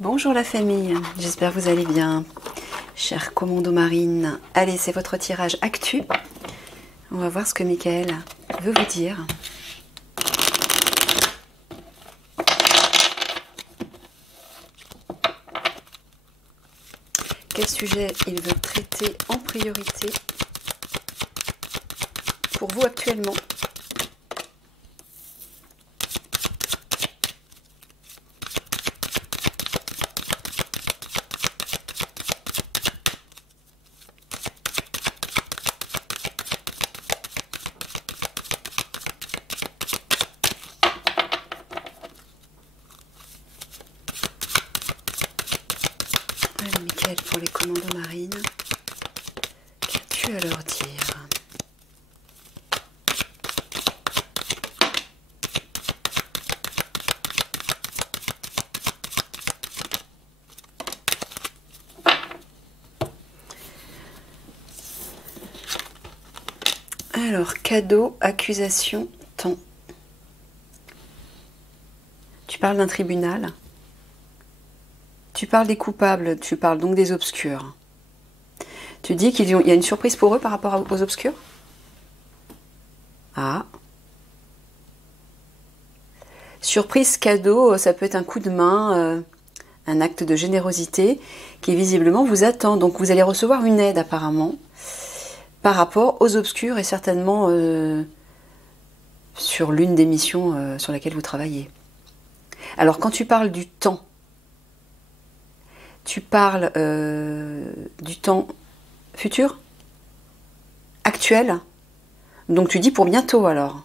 Bonjour la famille, j'espère que vous allez bien. Chère commando marine, allez, c'est votre tirage actu. On va voir ce que Michael veut vous dire. Quel sujet il veut traiter en priorité pour vous actuellement? Allez, Michael, pour les commandos marines, qu'as-tu à leur dire? Alors, cadeau, accusation, temps. Tu parles d'un tribunal. Tu parles des coupables, tu parles donc des obscurs. Tu dis qu'il y a une surprise pour eux par rapport aux obscurs? Ah. Surprise, cadeau, ça peut être un coup de main, un acte de générosité qui visiblement vous attend. Donc vous allez recevoir une aide apparemment par rapport aux obscurs et certainement sur l'une des missions sur laquelle vous travaillez. Alors quand tu parles du temps, tu parles du temps futur? Actuel? Donc tu dis pour bientôt alors?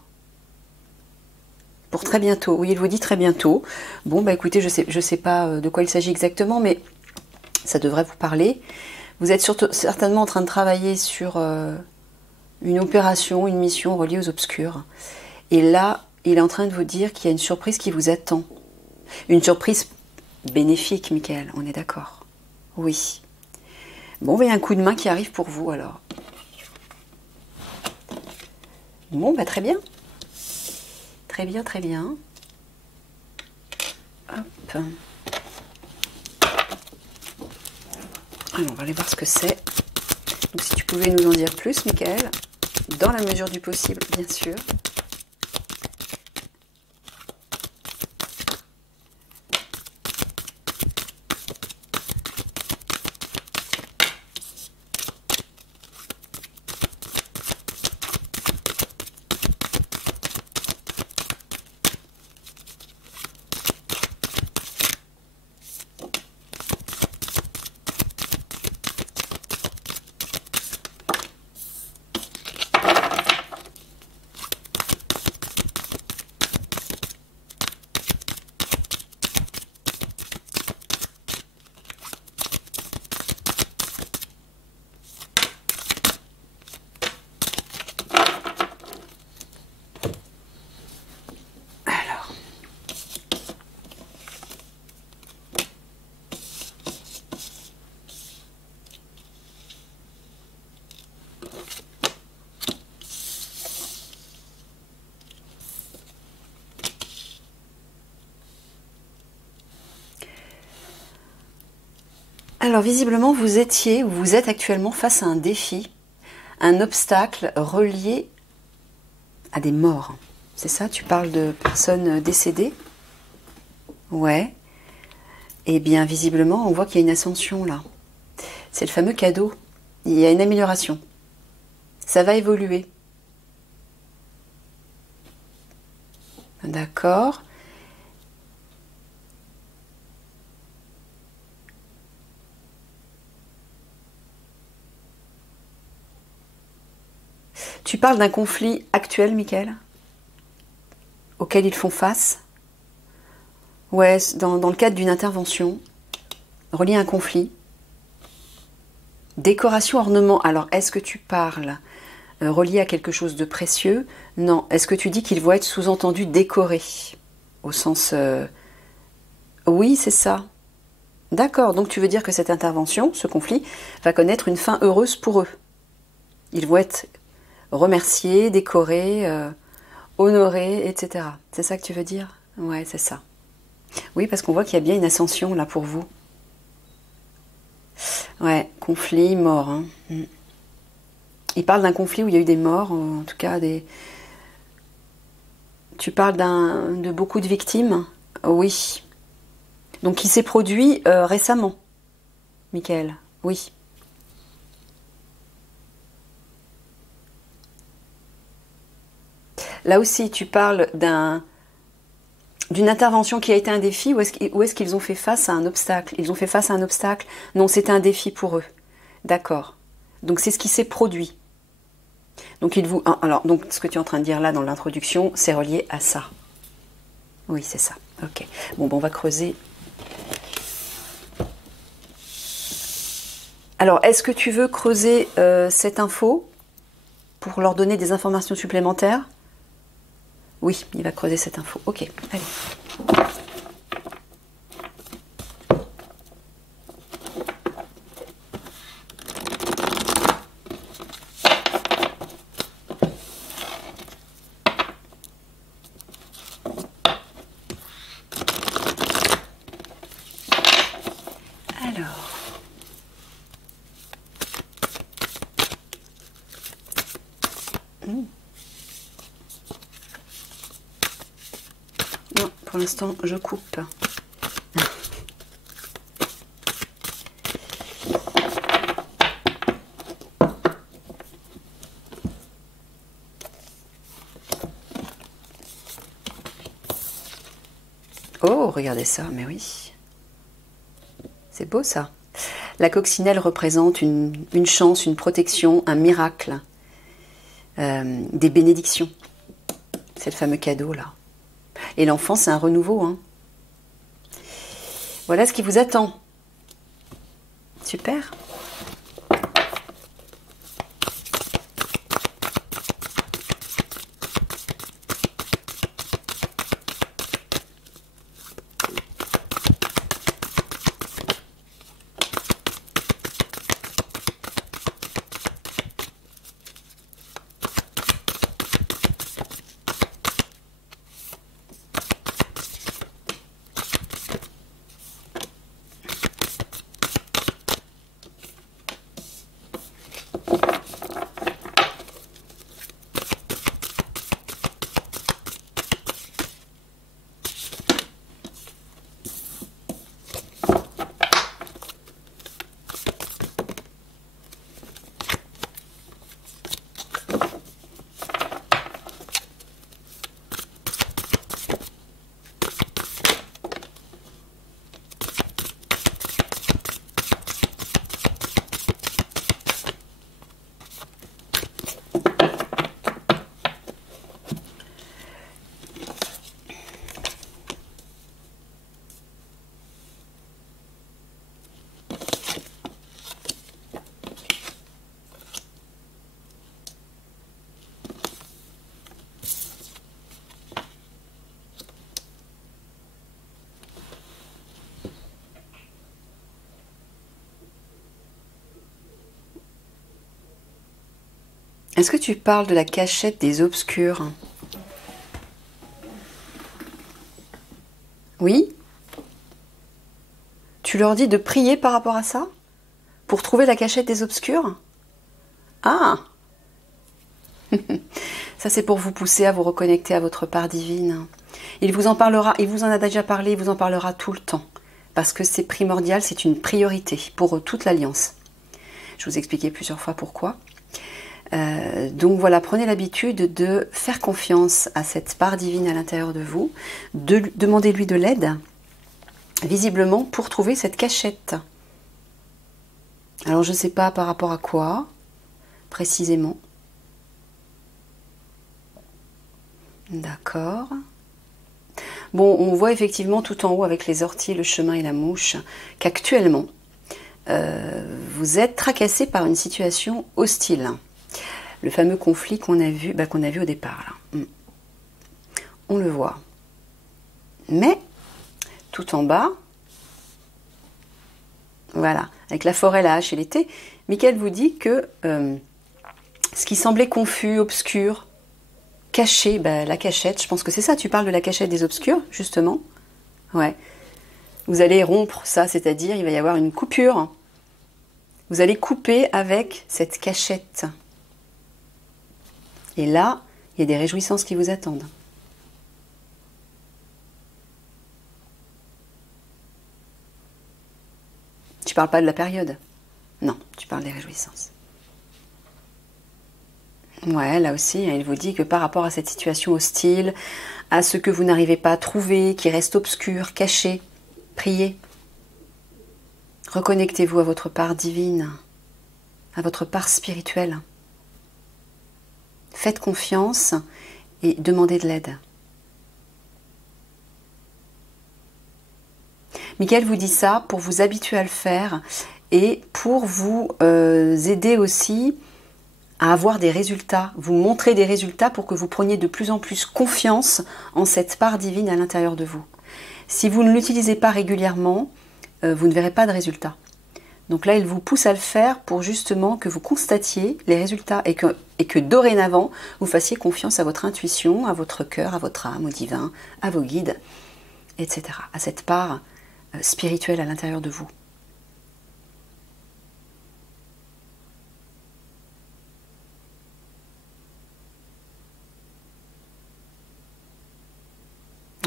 Pour très bientôt. Oui, il vous dit très bientôt. Bon, bah écoutez, je sais pas de quoi il s'agit exactement, mais ça devrait vous parler. Vous êtes certainement en train de travailler sur une opération, une mission reliée aux obscurs. Et là, il est en train de vous dire qu'il y a une surprise qui vous attend. Une surprise bénéfique, Michael, on est d'accord? Oui. Bon, il y a un coup de main qui arrive pour vous alors. Bon, bah très bien. Très bien, très bien. Hop. Alors, on va aller voir ce que c'est. Donc, si tu pouvais nous en dire plus, Michael, dans la mesure du possible, bien sûr. Alors visiblement vous êtes actuellement face à un défi, un obstacle relié à des morts. C'est ça, tu parles de personnes décédées? Ouais. Eh bien visiblement on voit qu'il y a une ascension là. C'est le fameux cadeau. Il y a une amélioration. Ça va évoluer. D'accord. Tu parles d'un conflit actuel, Michael, auquel ils font face? Ouais, dans le cadre d'une intervention, relié à un conflit. Décoration, ornement. Alors, est-ce que tu parles relié à quelque chose de précieux? Non. Est-ce que tu dis qu'il va être sous-entendu décoré? Au sens... Oui, c'est ça. D'accord, donc tu veux dire que cette intervention, ce conflit, va connaître une fin heureuse pour eux. Ils vont être remerciés, décorés, honorés, etc. C'est ça que tu veux dire? Ouais, c'est ça. Oui, parce qu'on voit qu'il y a bien une ascension là pour vous. Ouais, conflit, mort. Hein. Il parle d'un conflit où il y a eu des morts, en tout cas des... Tu parles de beaucoup de victimes? Oui. Donc qui s'est produit récemment, Michael. Oui. Là aussi, tu parles d'une intervention qui a été un défi ou est-ce qu'ils ont fait face à un obstacle? Ils ont fait face à un obstacle? Non, c'était un défi pour eux. D'accord. Donc c'est ce qui s'est produit. Donc donc ce que tu es en train de dire là dans l'introduction, c'est relié à ça. Oui, c'est ça. Ok. Bon, on va creuser. Alors, est-ce que tu veux creuser cette info pour leur donner des informations supplémentaires? Oui, il va creuser cette info. Ok, allez. Alors. Non, pour l'instant, je coupe. Oh, regardez ça, mais oui. C'est beau ça. La coccinelle représente une chance, une protection, un miracle, des bénédictions. C'est le fameux cadeau là. Et l'enfant, c'est un renouveau. Hein. Voilà ce qui vous attend. Super. Est-ce que tu parles de la cachette des obscurs? Oui? Tu leur dis de prier par rapport à ça? Pour trouver la cachette des obscurs? Ah! Ça c'est pour vous pousser à vous reconnecter à votre part divine. Il vous en parlera, il vous en a déjà parlé, il vous en parlera tout le temps. Parce que c'est primordial, c'est une priorité pour toute l'Alliance. Je vous ai expliqué plusieurs fois pourquoi. Donc voilà, prenez l'habitude de faire confiance à cette part divine à l'intérieur de vous, demandez-lui de l'aide, visiblement, pour trouver cette cachette. Alors je ne sais pas par rapport à quoi, précisément. D'accord. Bon, on voit effectivement tout en haut avec les orties, le chemin et la mouche, qu'actuellement, vous êtes tracassé par une situation hostile. Le fameux conflit qu'on a vu au départ. Là. On le voit. Mais, tout en bas, voilà, avec la forêt, la hache et l'été, Michael vous dit que ce qui semblait confus, obscur, caché, la cachette, je pense que c'est ça, tu parles de la cachette des obscurs, justement. Ouais. Vous allez rompre ça, c'est-à-dire il va y avoir une coupure. Vous allez couper avec cette cachette. Et là, il y a des réjouissances qui vous attendent. Tu parles pas de la période? Non, tu parles des réjouissances. Ouais, là aussi, il vous dit que par rapport à cette situation hostile, à ce que vous n'arrivez pas à trouver, qui reste obscur, caché, priez. Reconnectez-vous à votre part divine, à votre part spirituelle. Faites confiance et demandez de l'aide. Michael vous dit ça pour vous habituer à le faire et pour vous aider aussi à avoir des résultats, vous montrer des résultats pour que vous preniez de plus en plus confiance en cette part divine à l'intérieur de vous. Si vous ne l'utilisez pas régulièrement, vous ne verrez pas de résultats. Donc là, il vous pousse à le faire pour justement que vous constatiez les résultats et que dorénavant, vous fassiez confiance à votre intuition, à votre cœur, à votre âme, au divin, à vos guides, etc. À cette part spirituelle à l'intérieur de vous.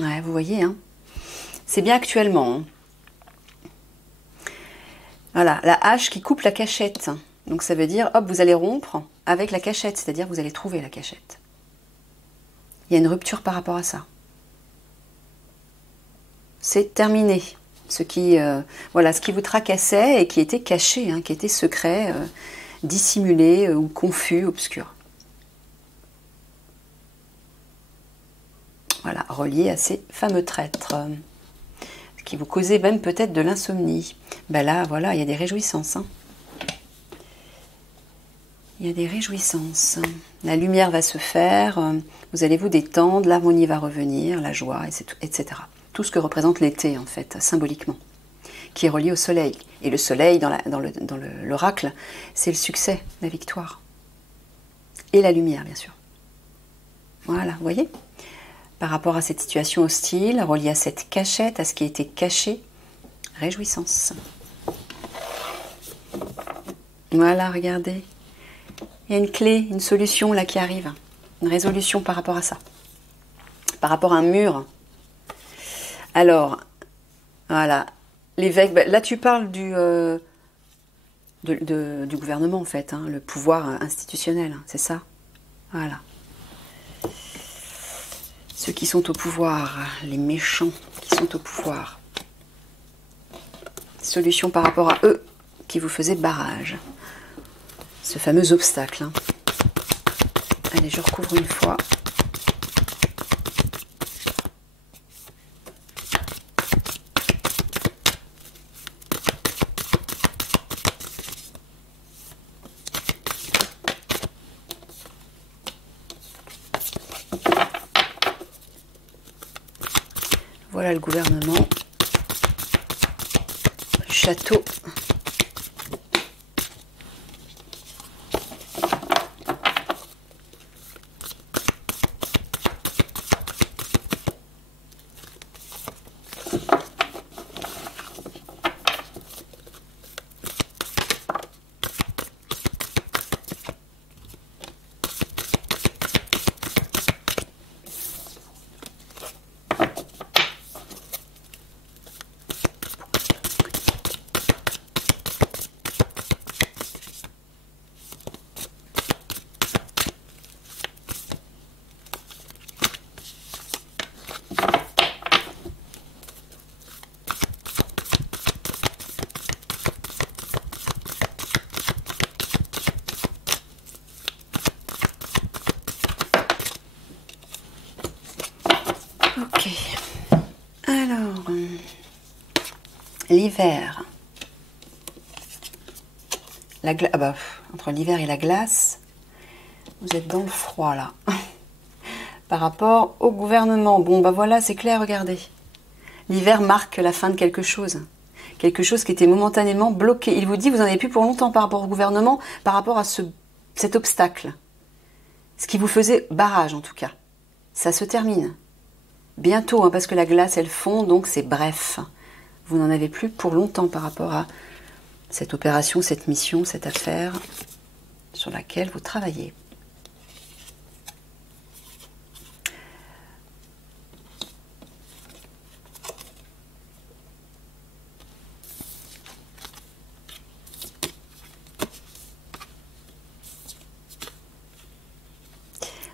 Ouais, vous voyez, hein, c'est bien actuellement. Hein. Voilà, la hache qui coupe la cachette. Donc ça veut dire, hop, vous allez rompre avec la cachette, c'est-à-dire vous allez trouver la cachette. Il y a une rupture par rapport à ça. C'est terminé. Ce qui, voilà, ce qui vous tracassait et qui était caché, hein, qui était secret, dissimulé ou confus, obscur. Voilà, relié à ces fameux traîtres. Qui vous causait même peut-être de l'insomnie. Ben là, voilà, il y a des réjouissances. Hein. Il y a des réjouissances. La lumière va se faire, vous allez vous détendre, l'harmonie va revenir, la joie, etc. Tout ce que représente l'été, en fait, symboliquement, qui est relié au soleil. Et le soleil, dans l'oracle, c'est le succès, la victoire. Et la lumière, bien sûr. Voilà, vous voyez ? Par rapport à cette situation hostile, reliée à cette cachette, à ce qui était caché, réjouissance. Voilà, regardez. Il y a une clé, une solution là qui arrive. Une résolution par rapport à ça. Par rapport à un mur. Alors, voilà. L'évêque, là tu parles du gouvernement en fait, hein, le pouvoir institutionnel, hein, c'est ça. Voilà. Ceux qui sont au pouvoir, les méchants qui sont au pouvoir. Solution par rapport à eux qui vous faisaient barrage. Ce fameux obstacle. Hein. Allez, je recouvre une fois. Voilà le gouvernement, le château. Ok. Alors, l'hiver. Ah bah, entre l'hiver et la glace, vous êtes dans le froid là. Par rapport au gouvernement. Bon, bah voilà, c'est clair, regardez. L'hiver marque la fin de quelque chose. Quelque chose qui était momentanément bloqué. Il vous dit, vous n'en avez plus pour longtemps par rapport au gouvernement, par rapport à cet obstacle. Ce qui vous faisait barrage, en tout cas. Ça se termine. bientôt, hein, parce que la glace, elle fond, donc c'est bref. Vous n'en avez plus pour longtemps par rapport à cette opération, cette mission, cette affaire sur laquelle vous travaillez.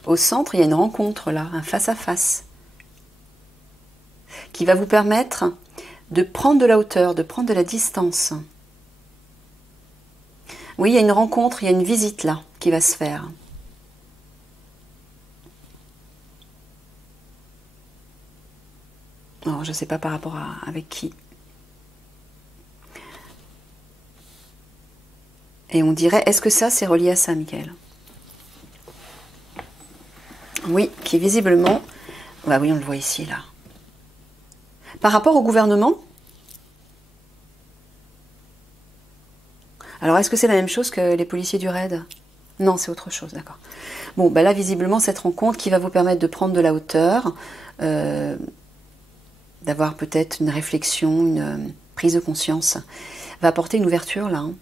Au centre, il y a une rencontre là, un face-à-face, qui va vous permettre de prendre de la hauteur, de prendre de la distance. Oui, il y a une rencontre, il y a une visite là qui va se faire. Alors, je ne sais pas par rapport à avec qui. Et on dirait, est-ce que ça, c'est relié à ça, Michael? Oui, qui visiblement... Bah oui, on le voit ici, là. Par rapport au gouvernement, alors est-ce que c'est la même chose que les policiers du raid? Non, c'est autre chose, d'accord. Bon, bah là, visiblement, cette rencontre qui va vous permettre de prendre de la hauteur, d'avoir peut-être une réflexion, une prise de conscience, va apporter une ouverture, là, hein,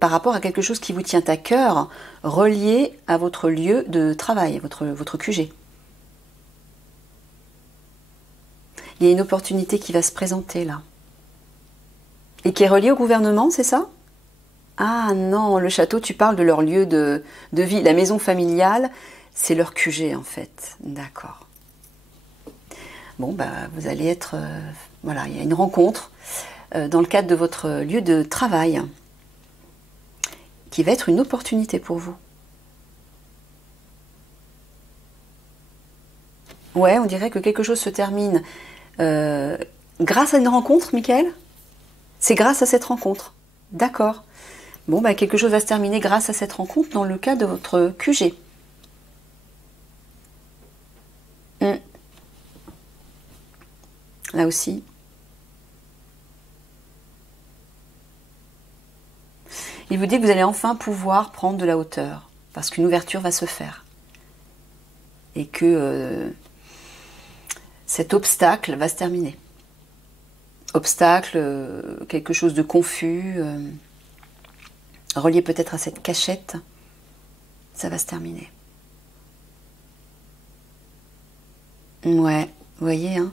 par rapport à quelque chose qui vous tient à cœur, relié à votre lieu de travail, votre QG. Il y a une opportunité qui va se présenter là. Et qui est reliée au gouvernement, c'est ça? Ah non, le château, tu parles de leur lieu de vie. La maison familiale, c'est leur QG en fait. D'accord. Bon, bah, vous allez être... voilà, il y a une rencontre dans le cadre de votre lieu de travail qui va être une opportunité pour vous. Ouais, on dirait que quelque chose se termine grâce à une rencontre, Michael? C'est grâce à cette rencontre. D'accord. Bon, bah, quelque chose va se terminer grâce à cette rencontre dans le cas de votre QG. Là aussi. Il vous dit que vous allez enfin pouvoir prendre de la hauteur, parce qu'une ouverture va se faire. Et que cet obstacle va se terminer. Obstacle, quelque chose de confus, relié peut-être à cette cachette, ça va se terminer. Ouais, vous voyez, hein.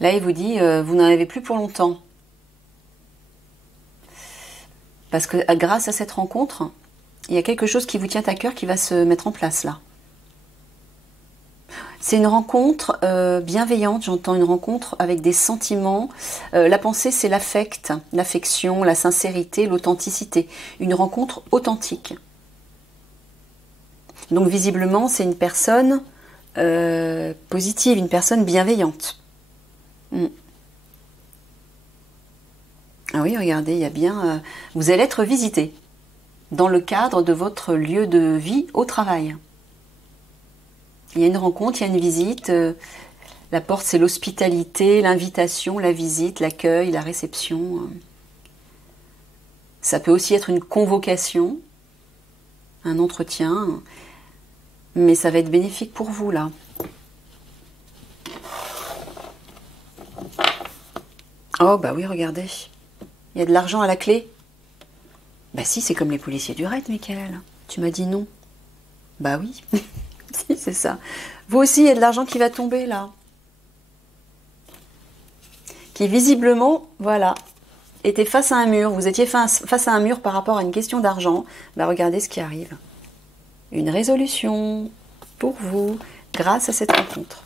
Là, il vous dit, vous n'en avez plus pour longtemps. Parce que grâce à cette rencontre, il y a quelque chose qui vous tient à cœur qui va se mettre en place là. C'est une rencontre bienveillante, j'entends une rencontre avec des sentiments. La pensée, c'est l'affect, l'affection, la sincérité, l'authenticité. Une rencontre authentique. Donc visiblement, c'est une personne positive, une personne bienveillante. Ah oui, regardez, il y a bien... vous allez être visité dans le cadre de votre lieu de vie au travail. Il y a une rencontre, il y a une visite. La porte, c'est l'hospitalité, l'invitation, la visite, l'accueil, la réception. Ça peut aussi être une convocation, un entretien. Mais ça va être bénéfique pour vous, là. Oh, bah oui, regardez. Il y a de l'argent à la clé. Bah si, c'est comme les policiers du raid, Michael. Tu m'as dit non. Bah oui. Si, c'est ça. Vous aussi, il y a de l'argent qui va tomber, là. Qui, visiblement, voilà, était face à un mur. Vous étiez face à un mur par rapport à une question d'argent. Bah regardez ce qui arrive. Une résolution pour vous, grâce à cette rencontre.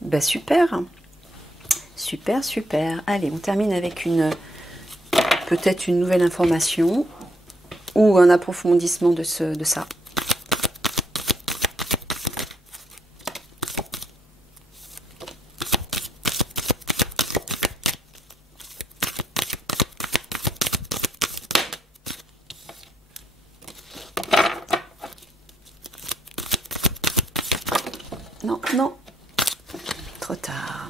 Bah super. Super, super. Allez, on termine avec peut-être une nouvelle information ou un approfondissement de ça. Non, non. Trop tard.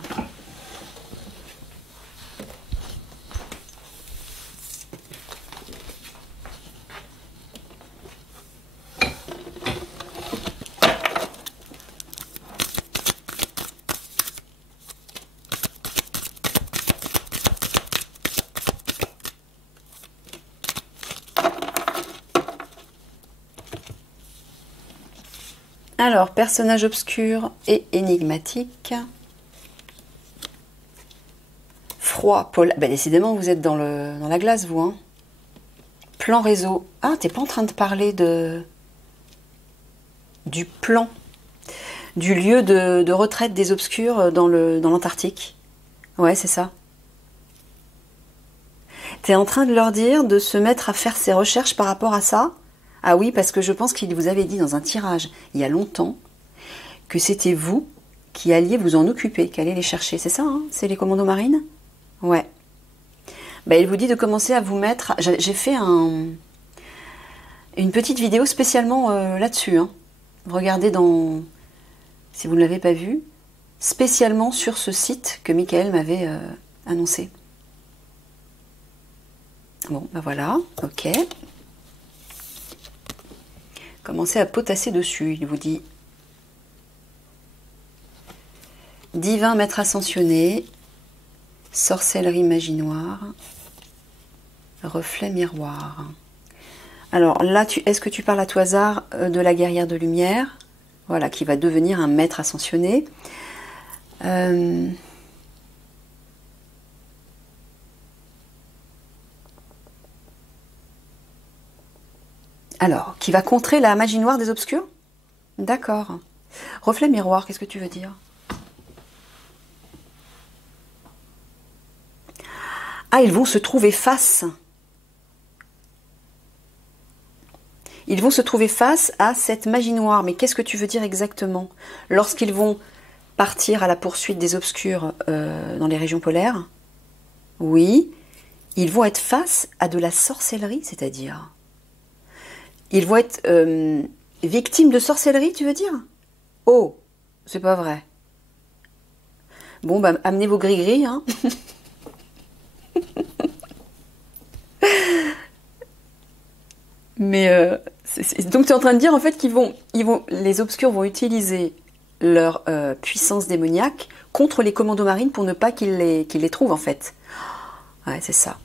Alors, personnage obscur et énigmatique. Froid, polaire. Ben, décidément, vous êtes dans la glace, vous. Hein. Plan réseau. Ah, t'es pas en train de parler du plan, du lieu de retraite des obscurs dans l'Antarctique. Ouais, c'est ça. T'es en train de leur dire de se mettre à faire ses recherches par rapport à ça? Ah oui, parce que je pense qu'il vous avait dit dans un tirage, il y a longtemps, que c'était vous qui alliez vous en occuper, qui alliez les chercher. C'est ça, hein? C'est les commandos marines? Ouais. Bah, il vous dit de commencer à vous mettre... J'ai fait une petite vidéo spécialement là-dessus. Hein. Regardez dans... Si vous ne l'avez pas vu, spécialement sur ce site que Michael m'avait annoncé. Bon, ben voilà, ok. Commencez à potasser dessus, il vous dit. Divin maître ascensionné, sorcellerie magie noire, reflet miroir. Alors là, est-ce que tu parles à tout hasard de la guerrière de lumière? Voilà, qui va devenir un maître ascensionné. Alors, qui va contrer la magie noire des obscurs? D'accord. Reflet miroir, qu'est-ce que tu veux dire? Ah, ils vont se trouver face. Ils vont se trouver face à cette magie noire. Mais qu'est-ce que tu veux dire exactement? Lorsqu'ils vont partir à la poursuite des obscurs dans les régions polaires? Oui. Ils vont être face à de la sorcellerie, c'est-à-dire... Ils vont être victimes de sorcellerie, tu veux dire? Oh, c'est pas vrai. Bon, bah, amenez vos gris-gris, hein. Mais donc tu es en train de dire en fait les obscurs vont utiliser leur puissance démoniaque contre les commandos marines pour ne pas qu'ils les trouvent en fait. Ouais, c'est ça.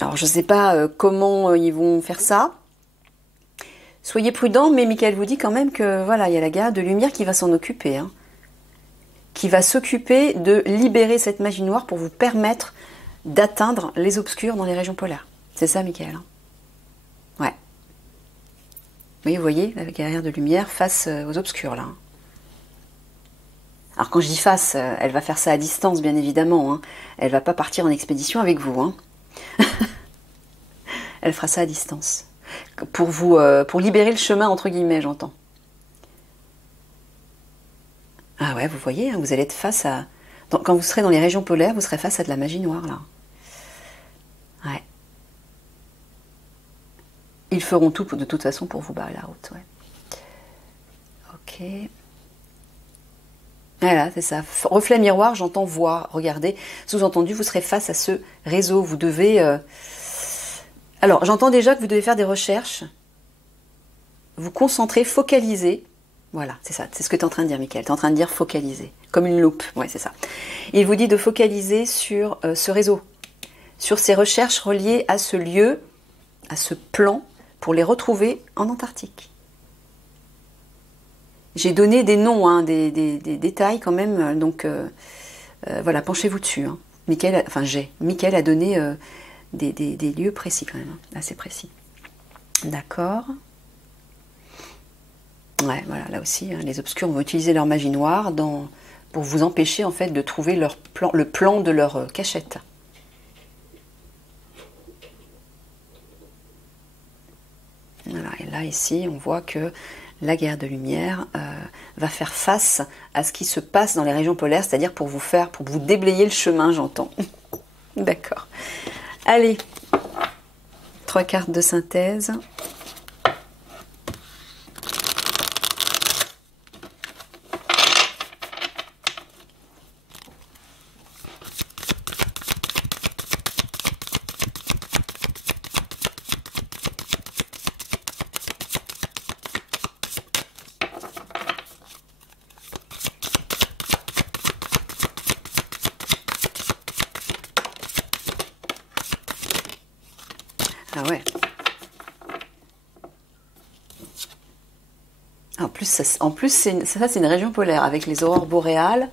Alors je sais pas comment ils vont faire ça. Soyez prudents, mais Michael vous dit quand même que voilà, il y a la guerre de lumière qui va s'en occuper, hein, qui va s'occuper de libérer cette magie noire pour vous permettre d'atteindre les obscurs dans les régions polaires. C'est ça, Michael. Hein. Ouais. Oui, vous voyez, la guerrière de lumière face aux obscurs, là. Alors quand je dis face, elle va faire ça à distance, bien évidemment. Hein. Elle va pas partir en expédition avec vous. Hein. Elle fera ça à distance. Pour libérer le chemin, entre guillemets, j'entends. Ah ouais, vous voyez, hein, vous allez être face à... Quand vous serez dans les régions polaires, vous serez face à de la magie noire, là. Ouais. Ils feront tout de toute façon pour vous barrer la route, ouais. Ok. Voilà, c'est ça. Reflet miroir, j'entends voir, regardez. Sous-entendu, vous serez face à ce réseau. Vous devez... Alors, j'entends déjà que vous devez faire des recherches. Vous concentrer, focaliser. Voilà, c'est ça. C'est ce que tu es en train de dire, Michael. Tu es en train de dire focaliser. Comme une loupe. Ouais, c'est ça. Il vous dit de focaliser sur ce réseau. Sur ces recherches reliées à ce lieu, à ce plan, pour les retrouver en Antarctique. J'ai donné des noms, hein, des détails quand même, donc voilà, penchez-vous dessus. Hein. Michael a donné des lieux précis quand même, hein, assez précis. D'accord. Ouais, voilà, là aussi, hein, les obscurs vont utiliser leur magie noire pour vous empêcher en fait de trouver le plan de leur cachette. Voilà, et là ici, on voit que la guerre de lumière va faire face à ce qui se passe dans les régions polaires, c'est-à-dire pour vous déblayer le chemin, j'entends. D'accord. Allez, 3 cartes de synthèse. Ah ouais. En plus ça, c'est une région polaire avec les aurores boréales.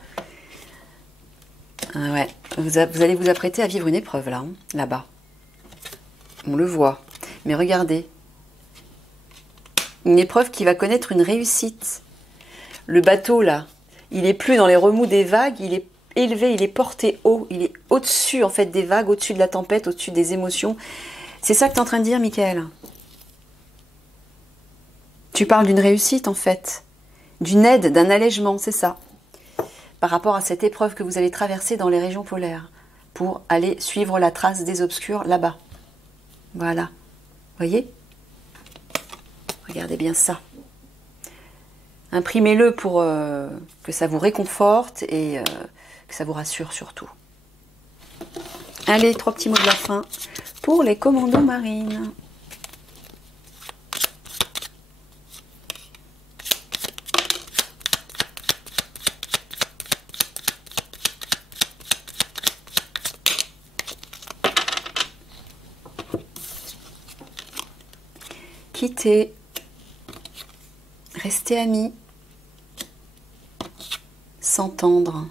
Ah ouais, vous allez vous apprêter à vivre une épreuve là, hein, là-bas. On le voit. Mais regardez. Une épreuve qui va connaître une réussite. Le bateau là, il est plus dans les remous des vagues, il est élevé, il est porté haut, il est au-dessus en fait des vagues, au-dessus de la tempête, au-dessus des émotions. C'est ça que tu es en train de dire, Michael? Tu parles d'une réussite en fait, d'une aide, d'un allègement, c'est ça. Par rapport à cette épreuve que vous allez traverser dans les régions polaires, pour aller suivre la trace des obscurs là-bas. Voilà. Voyez? Regardez bien ça. Imprimez-le pour que ça vous réconforte et que ça vous rassure surtout. Allez, 3 petits mots de la fin pour les commandos marines. Quitter, rester amis, s'entendre.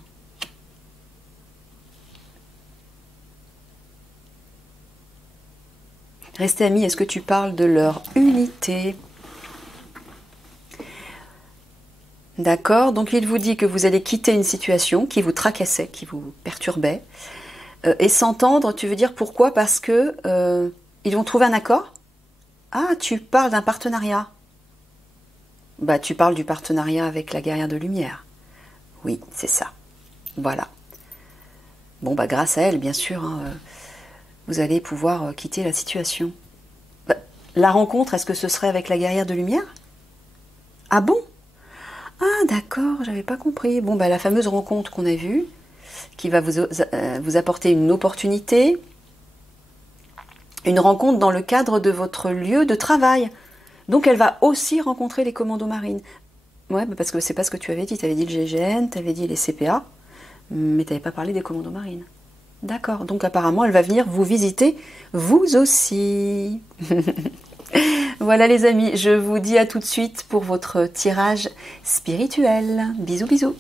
Rester amis, est-ce que tu parles de leur unité? D'accord, donc il vous dit que vous allez quitter une situation qui vous tracassait, qui vous perturbait. Et s'entendre, tu veux dire pourquoi? Parce que ils vont trouver un accord? Ah, tu parles d'un partenariat. Bah, tu parles du partenariat avec la guerrière de lumière. Oui, c'est ça. Voilà. Bon, bah, grâce à elle, bien sûr, hein, vous allez pouvoir quitter la situation. Bah, la rencontre, est-ce que ce serait avec la guerrière de lumière? Ah bon? Ah, d'accord, j'avais pas compris. Bon, bah, la fameuse rencontre qu'on a vue, qui va vous apporter une opportunité, une rencontre dans le cadre de votre lieu de travail. Donc elle va aussi rencontrer les commandos marines. Ouais, parce que c'est pas ce que tu avais dit. Tu avais dit le GGN, tu avais dit les CPA, mais tu n'avais pas parlé des commandos marines. D'accord, donc apparemment elle va venir vous visiter, vous aussi. Voilà les amis, je vous dis à tout de suite pour votre tirage spirituel. Bisous bisous.